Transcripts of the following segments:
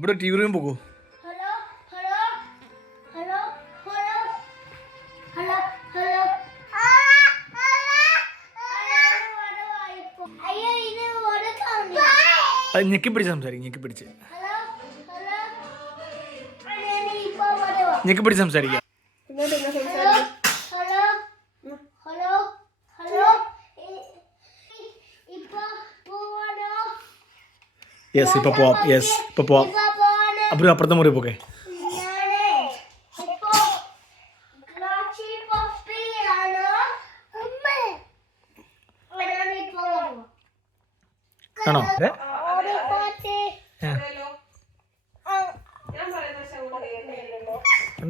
അപ്പോൾ T V room പോകൂ. അത് ഞെക്കി പിടിച്ച് സംസാരിക്കും. ഞെക്കി പിടിച്ച് സംസാരിക്കാം. യെസ് ഇപ്പൊ പോവാം. യെസ് ഇപ്പൊ പോവാം. അപ്പോൾ അപ്പുറത്തെ മുറി പോകെ. ആണോ?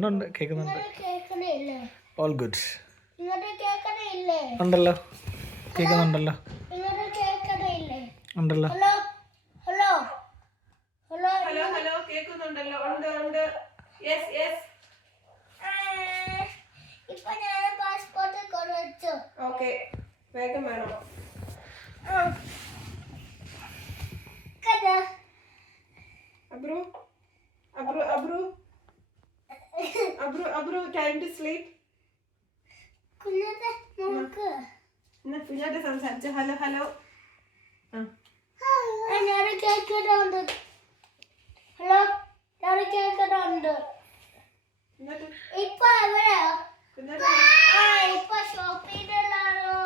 ഉണ്ട് കേൾക്കുന്നുണ്ട്. ഓൾ ഗുഡ് ഉണ്ടല്ലോ. കേൾക്കുന്നുണ്ടല്ലോ. ഉണ്ടല്ലോ. വേഗം വേണം. Abru, Abru, Abru, Abru, Abru, time to sleep. കുഞ്ഞാതെ നോക്ക്. എന്നാ കുഞ്ഞാതെ സംസാരിച്ച ഹലോ ഹലോ. ഞാൻ കേൾക്കുന്നുണ്ട്. ഹലോ ഞാൻ കേൾക്കുന്നുണ്ട്. ഇപ്പൊ എവിടെയാ? ഇപ്പൊ ഷോപ്പിങ്ങിലാണോ?